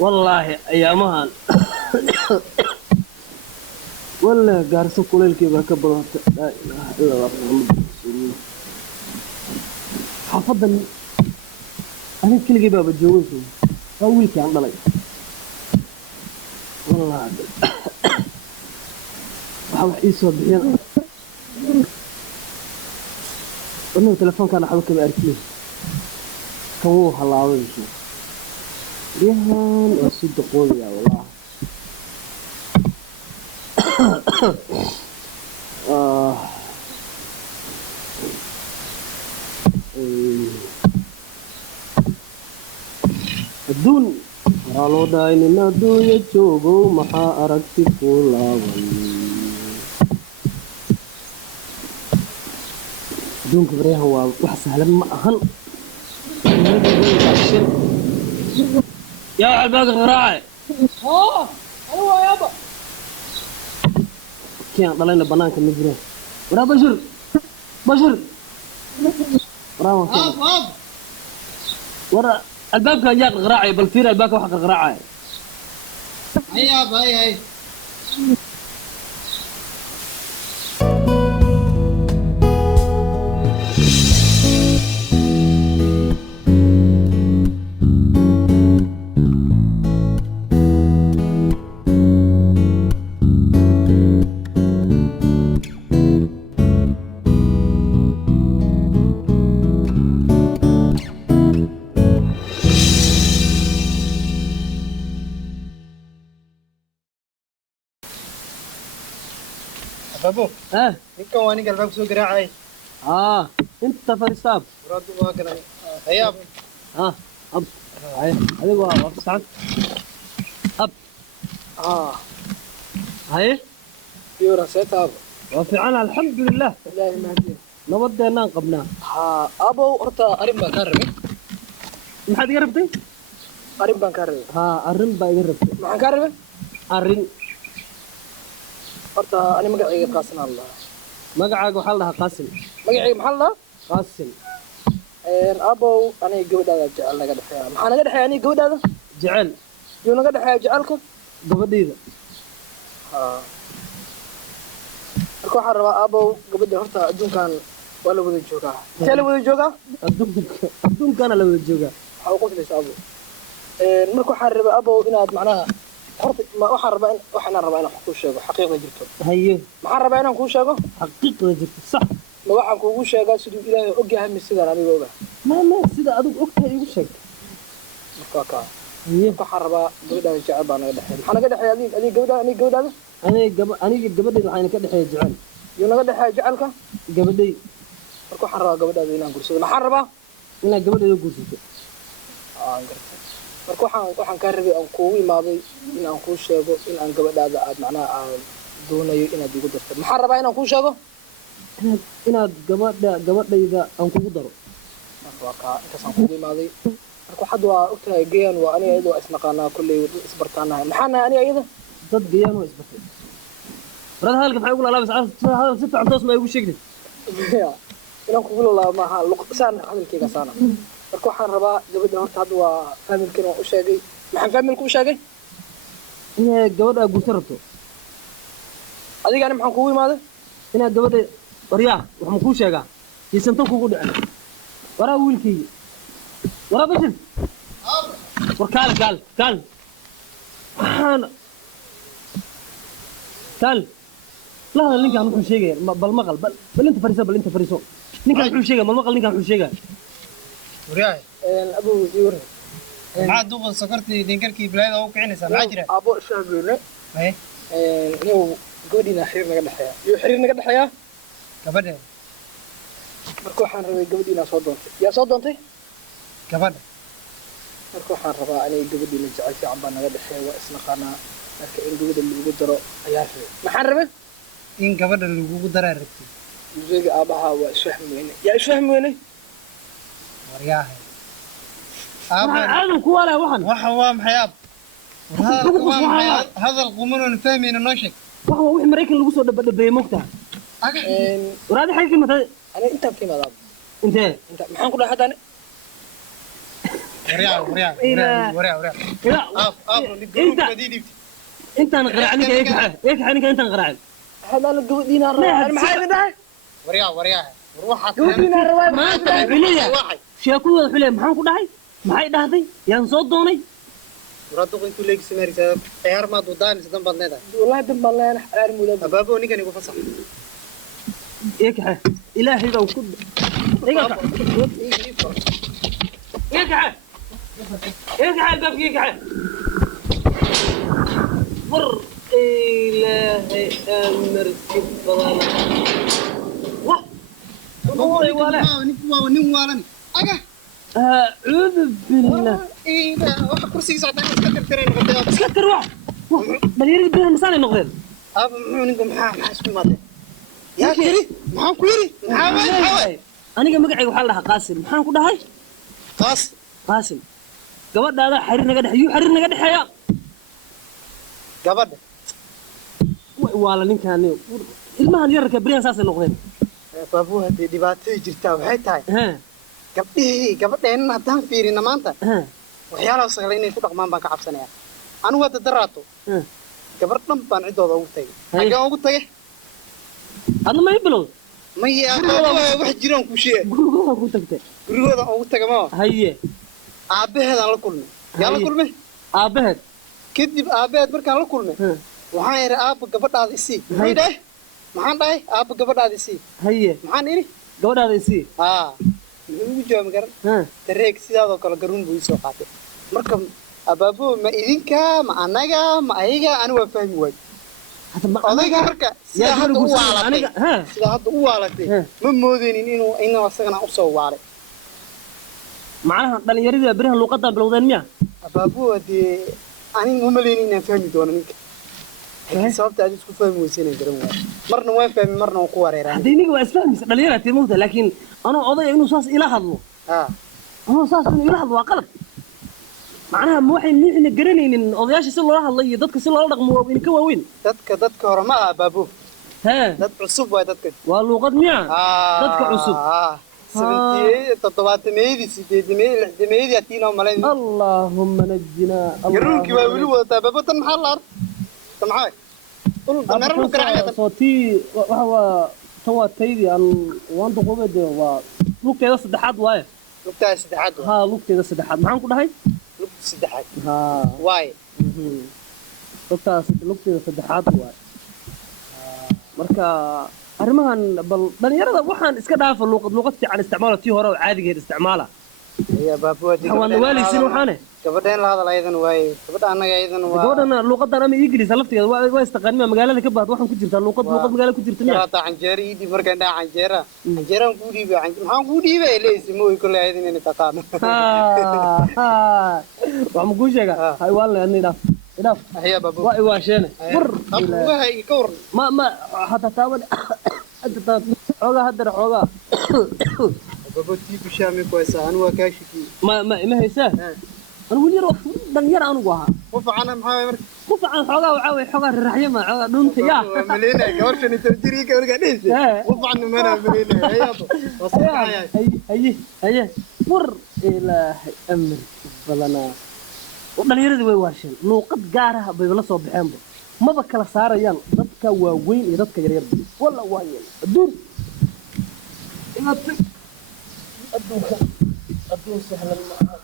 والله أيامها ولا قارس كل كيف كبرت لا إله إلا الله محمد رسول الله حافظني أنا كل جباب بتجوزه أول كان ضلي والله وحاول يسوى بحين إنه تلفون كان حبك بأركيه كوه الله ويشوف ريحان وصدقوني يا والله الدون رالو داين نادو يجوبو محا أركتي كولاوان دون كبريها هو وحسه لما أهن يا عباد الراعي ايوه يابا كان ضلينا بنانك نجري ورا بشر ورا هاب ورا الباب كان جاك غراعي بالفير الباب وحق غراعي هيا يابا هيا بابو ninkan waa ninka albaabka soo garaacay انت فريستاب waraadu waa garan hayaab اب هاي هذه هو سعد اب هاي يورا سيتاب وفي عنا الحمد لله ilaahay mahadiyo نودينا قبنا abow horta arin baan ka rabay maxaad iga rabtay arin baan ka rabay arrin baa iga rabtay maxaan ka rabay arrin horta ani magacayga qaasin allah magacaaga waxaa la dhahaa qaasim magacayga maxaa la qaasim abow aniga gabadhaada jecel naga dhexeeya maxaa naga dhexeeya aniga gabadhaada jecel yuu naga dhexeeya jecelka gabadhayda marka waxaan rabaa abow gabadha horta adduunkan waa la wada joogaa intee la wada joogaa adduunkaana la wada joogaa waxaa u qoslaysa abow marka waxaan rabaa abow inaad macnaha horta waxaan rabaa inaan wax kuu sheego xaqiiqda jirto haye maxaan rabaa inaan kuu sheego xaqiiqda jirto sax ma waxaan kuugu sheegaa siduu ilaahay og yahay mise sidaan aniga oga ma sida adigu ogtahay igu sheeg marka kaa waxaan rabaa gabadhaada jecel baa naga dhexeeya maxaa naga dhexeeya adiga gabadhaada aniga gabadhayda waxaa ka dhexeeya jecel yuu naga dhexeeya jecelka gabadhay marka waxaan rabaa gabadhaada inaan guursado maxaan rabaa inaad gabadhayda guursato gartay marka waxaan kaa rabay aan kuugu imaaday in aan kuu sheego in aan gabadhaada aad macnaha aan doonayo inaad igu darto maxaan rabaa inaan kuu sheego inaad gabadhayda aan kugu daro marka waa kaa intaasaan kuugu imaaday marka hadda waa ogtahay gayaan waa aniga iyada waa isnaqaanaa kolley dad isbartaanahay maxaa nahay aniga iyada dad gayaan waa isbartay warada hadalka maxay ugu laalaabay hadal si fiican toos ma igu sheegtay inaan kugu laalaabo maaha saan hadalkayga saana marka waxaan rabaa gabadha horta hadda waa faamilkina waan u sheegay maxaan faamilka u sheegay inay gabadha guursan rabto adigana maxaan kugu imaaday inaad gabadha waryaa wax ma kuu sheegaa kiisantan kugu dhicin waraa wiilkaygi waraa bashir war kaal waxaan la hadal ninkaan wuxuu sheegaya bal maqal bal inta fariiso ninkaan wuxuu sheegaya bal maqal ninkaan wuxuu sheegaya waryahay abow ii waran maxaa duuqa sokortii dinkarkii bilaayada u kicinaysaa maxaa jira abo shahbeene inuu gabadhiina xiriir naga dhexeeya yuu xiriir naga dhexeeyaa gabadha marka waxaan rabay gabadhiina soo doontay yaa soo doontay gabadha marka waxaan rabaa aniga gabadhiina jecel fiican baa naga dhexeeya waa isnaqaanaa marka in gabadha lagu daro ayaa rabay maxaan rabay in gabadha lagugu daraa rabtay museega aabaha waa isfahmi weyne yaa isfahmi weyne waryaahay aadan ku wala waxan waxa waa maxay aab hadal qumanoon fahmayna noo sheeg waxa waa wix maraykan lagu soo dhabeeyay moogtaa waraadi xaqiiqi matay أنا أنت في ماذا؟ أنت أنت محن كل أحد أنا انت انا قرعني ايش حالك انت قرعني هذا انا قودينا الرواية محايد ده وريا روحك قودينا الرواية ما انت حليه sheekadu xulay maxaan ku dhahay maxay dhahday yaan soo doonay ورادو انتو ليك سماري سبب عيار ما ضدان سدن بدنيدا والله دم بالله انا عيار مولد بابو نيكا نيكو فصح ايك ح ilaahay baa ku iga babki iga mur ilaahay amarki badana wah نين والن اجا أعوذ بالله ايه ده واحد كرسي ساعتين اسكتر ترين غداد اسكتر واحد بل يريد بين المساني نقدر ابو منكم maxaa isku imaadeen yaa kiri maxaan ku yiri maxaa aniga magacayga waxa la dhahaa qaasim maxaan ku dhahay qaasim gabadhaada xariir naga dhaxeeyo gabadha wala ninkaan ilmahan yarka bariyan saasay noqdeen baabu hadii dhibaato jirta waxay tahay gabadheen haddaan fiirina maanta waxyaalaha saqlay inay ku dhaqmaan baan ka cabsanaya anigu hadda daraato gabadh dhan baan cidooda ugu tagay xagee ugu tagay adna ma bilow maya wax jiraan ku sheeg gurigooda ku tagtay gurigooda ugu tagay ma haye aabaheedaan la kulmay yaa la kulmay aabaheed kadib aabaheed markaan la kulmay waxaan yidhi aabba gabadhaada isii maxaan dhahay aabba gabadhaada isii haye maxaan idhi gabadhaada isii muxuu ugu jawaabi garan tareeg sidaadoo kale garuun buu isoo qaatay marka abaabo ma idinka ma anaga ma ayaga ani waa fahmi waay odayga marka sida hadda u waalatay ma moodeynin inuu asagana usoo waalay macnaha dhalinyarada biraha luuqadan bilowdeen miya abaabo hadee ani ma maleynin inaan fahmi doono ninka sababta aad isku fahmi weyseen garan waay marna waan fahmi marna waan ku wareeraa hadii niga waa isfahmis dhalinyarada moogta laakiin anoo odayga inuu saas ila hadlo anoo saas inuu ila hadlo waa qalad macnaha ma waxay niixna garanaynin odayaasha si loola hadlayo dadka si loola dhaqmo waa in ka waaweyn dadka hore ma aha baabo dad cusub waay dadka waa luuqad miya dadka cusub اللهم نجنا يروك باولو وتا بابا تن محل ارض سمعاي قول دمر لو كراعي صوتي وهو تواتيدي ان وانت قبد وا لوقتيدا صدحاد واي لوقتيدا صدحاد ها لوقتيدا صدحاد maxaan ku dhahay لوقتيدا صدحاد ها واي لوقتيدا صدحاد واي marka arrimahan bal dhalinyarada waxaan iska dhaafo luuqad fiican isticmaalo tii hore oo caadigeed isticmaala يا بابو دي والدين waxaane gabadheen la hadalaydana way gabadha anaga ayadana waa gabadhana luuqadan ama Ingiriis laftigeeda waa istaqaanima magaalada ka baad waxaan ku jirtaa luuqad magaalada ku jirta miyaa taa canjeeri idi markaan dhaa canjeeraan ku dhiibay maxaan ku dhiibay leeysi mooy kale ayadana inay taqaano wax ma ku sheega hay walaal anina إداف يا بابو واشينه بر هاي كور ما حتى تاود أنت حوجا هدر حوجا بابو تيجي شامي كويسة أنا وكاشكي ما هي سهل أنا ولي روح دنيا أنا وها وفعنا محاور وفعنا حوجا وعاوي حوجا الرحيمة حوجا دون تياه ملينا كورشني ترجري كور قديش وفعنا منا ملينا هيا وصلنا هي بر إلى أمر بلنا dhalinyaradu way waasheen luuqad gaar ah bay la soo baxeenba maba kala saarayaan dadka waaweyn iyo dadka yaryar wala waayeen aduun aduun sahlan ma aha